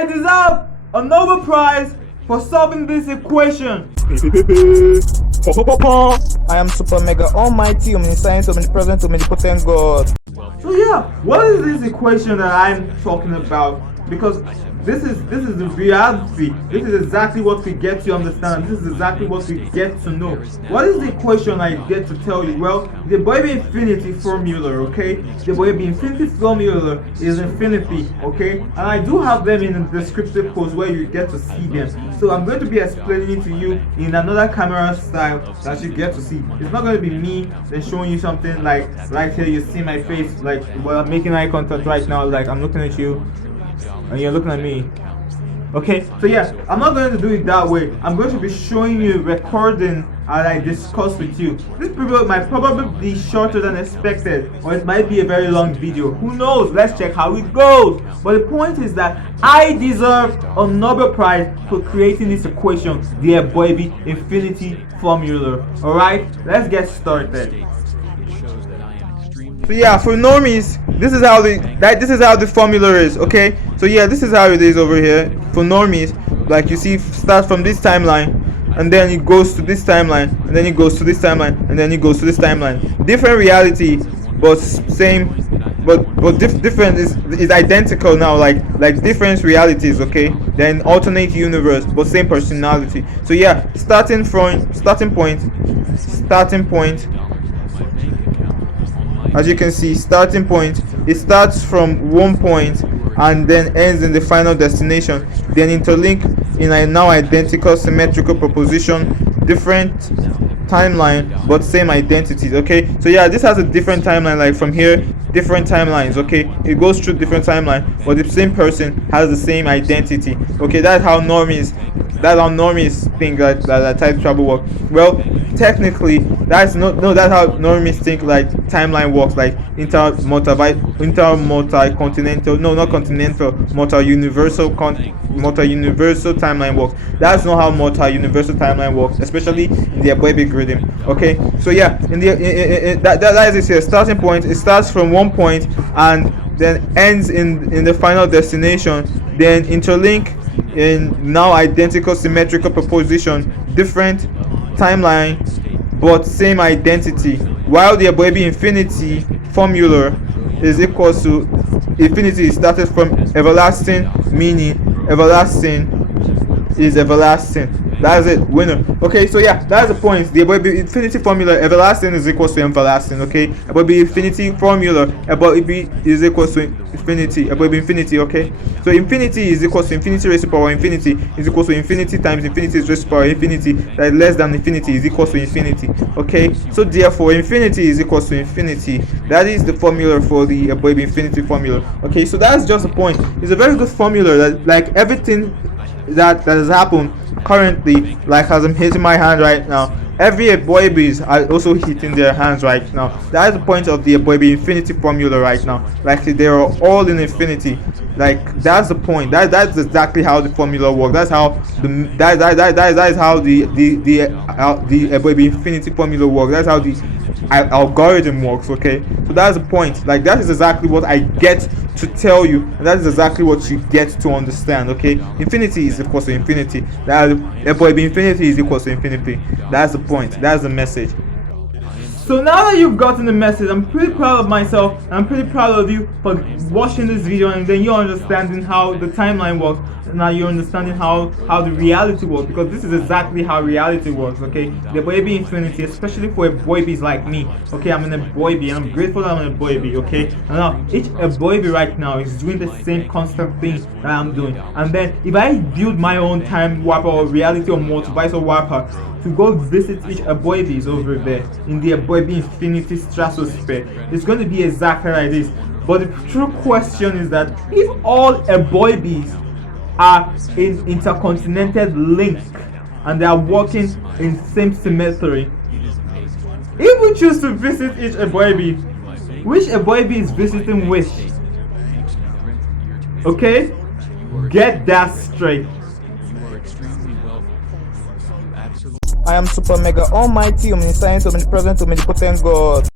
I deserve a Nobel Prize for solving this equation. I am super mega almighty, omniscient, omnipresent, omnipotent God. So yeah, what is this equation that I'm talking about? Because this is the reality. This is exactly what we get to understand. This is exactly what we get to know. What is the equation I get to tell you? Well, the EBOIGBI infinity formula, okay? The EBOIGBI infinity formula is infinity, okay? And I do have them in the descriptive post where you get to see them. So I'm going to be explaining it to you in another camera style that you get to see. It's not going to be me then showing you something like right here. You see my face, like while I'm making eye contact right now, like I'm looking at you and you're looking at me. Okay, so yeah, I'm not going to do it that way. I'm going to be showing you recording as I discuss with you. This video might probably be shorter than expected, or it might be a very long video. Who knows? Let's check how it goes. But the point is that I deserve a Nobel Prize for creating this equation, the EBOIGBI infinity formula. Alright, let's get started. So yeah, for normies, this is how the formula is, okay? So yeah, this is how it is over here for normies. Like you see, starts from this timeline, and then it goes to this timeline, and then it goes to this timeline, and then it goes to this timeline. Different reality, but same, but different is identical now. Like different realities, okay? Then alternate universe, but same personality. So yeah, starting point. As you can see, starting point, it starts from one point and then ends in the final destination, then interlink in a now identical symmetrical proposition, different timeline but same identities. Okay, so yeah, this has a different timeline. Like from here, different timelines. Okay, it goes through different timeline, but the same person has the same identity. Okay, that's how normies think that time travel works. Well, technically that's how normies think like timeline works, like multi-universal timeline works. That's not how multi-universal timeline works, especially in the EBOIGBI grading. Okay, so yeah, that is here. Starting point, it starts from one point and then ends in the final destination, then interlink in now identical symmetrical proposition, different timeline but same identity. While the EBOIGBI infinity formula is equals to infinity started from everlasting, meaning everlasting is everlasting. That's it, winner. Okay, so yeah, that's the point. The EBOIGBI infinity formula, everlasting is equals to everlasting. Okay, EBOIGBI infinity formula, EBOIGBI is equals to infinity, EBOIGBI infinity. Okay, so infinity is equals to infinity raised to power infinity is equals to infinity times infinity is raised to power infinity, that is less than infinity is equals to infinity. Okay, so therefore infinity is equals to infinity. That is the formula for the EBOIGBI infinity formula. Okay, so that's just the point. It's a very good formula that, like, everything that has happened currently, like as I'm hitting my hand right now, every EBOIGBIs are also hitting their hands right now. That is the point of the EBOIGBI infinity formula right now. Like they are all in infinity. Like that's the point. That's exactly how the formula works. That's how that is how the EBOIGBI infinity formula works. That's how the algorithm works. Okay, so that's the point. Like that is exactly what I get to tell you, and that is exactly what you get to understand. Okay, infinity is equal to infinity. That EBOIGBI infinity is equal to infinity. That's the point. That's the message. So now that you've gotten the message, I'm pretty proud of myself. I'm pretty proud of you for watching this video, and then you're understanding how the timeline works. Now you're understanding how the reality works, because this is exactly how reality works. Okay, the EBOIGBI infinity, especially for EBOIGBIs like me. Okay, I'm an EBOIGBI and I'm grateful that I'm an EBOIGBI. Okay, and now each EBOIGBI right now is doing the same constant thing that I'm doing. And then if I build my own time warper or reality or multiversal warper to go visit each EBOIGBIs over there in the EBOIGBI infinity stratosphere, it's going to be exactly like this. But the true question is that if all EBOIGBIs are in intercontinental link and they are working in same symmetry, if we choose to visit each EBOIGBI, which EBOIGBI is visiting which? Okay, get that straight. I am super mega almighty, omniscient, omnipresent, omnipotent God.